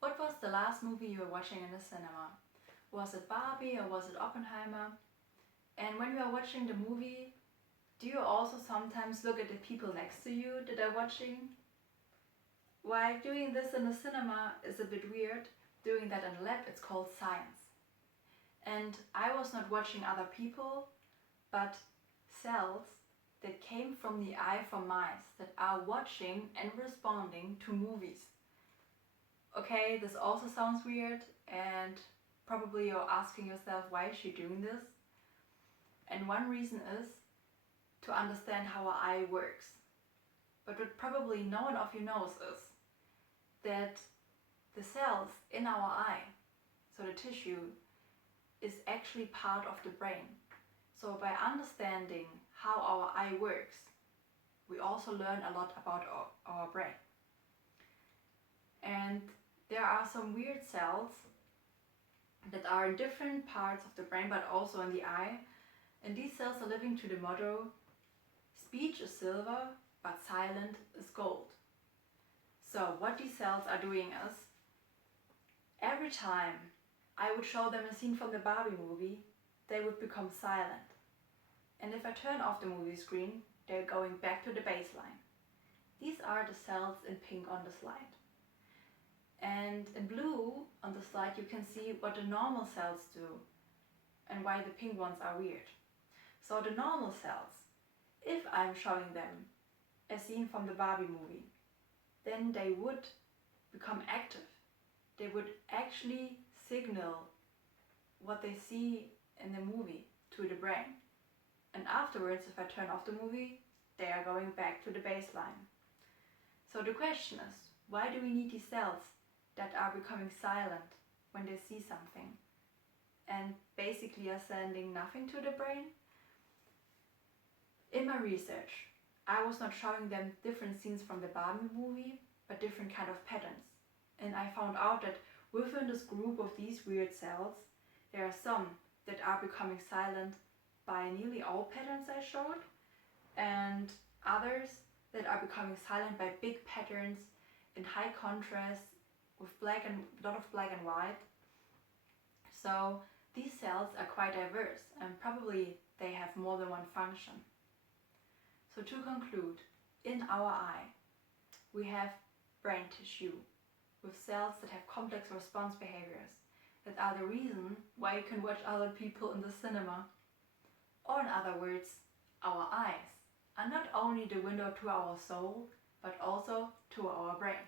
What was the last movie you were watching in the cinema? Was it Barbie or was it Oppenheimer? And when you are watching the movie, do you also sometimes look at the people next to you that are watching? While doing this in the cinema is a bit weird, doing that in the lab it's called science. And I was not watching other people, but cells that came from the eye from mice that are watching and responding to movies. Okay, this also sounds weird, and probably you're asking yourself, why is she doing this? And one reason is to understand how our eye works. But what probably no one of you knows is that the cells in our eye, so the tissue, is actually part of the brain. So by understanding how our eye works, we also learn a lot about our brain. And there are some weird cells that are in different parts of the brain, but also in the eye. And these cells are living to the motto, speech is silver, but silent is gold. So what these cells are doing is, every time I would show them a scene from the Barbie movie, they would become silent. And if I turn off the movie screen, they're going back to the baseline. These are the cells in pink on the slide. And in blue on the slide you can see what the normal cells do and why the pink ones are weird. So the normal cells, if I'm showing them a scene from the Barbie movie, then they would become active. They would actually signal what they see in the movie to the brain. And afterwards, if I turn off the movie, they are going back to the baseline. So the question is, why do we need these cells that are becoming silent when they see something and basically are sending nothing to the brain? In my research, I was not showing them different scenes from the Barbie movie, but different kind of patterns. And I found out that within this group of these weird cells, there are some that are becoming silent by nearly all patterns I showed, and others that are becoming silent by big patterns in high contrast with a lot of black and white. So these cells are quite diverse, and probably they have more than one function. So to conclude, in our eye we have brain tissue with cells that have complex response behaviors that are the reason why you can watch other people in the cinema. Or in other words, our eyes are not only the window to our soul, but also to our brain.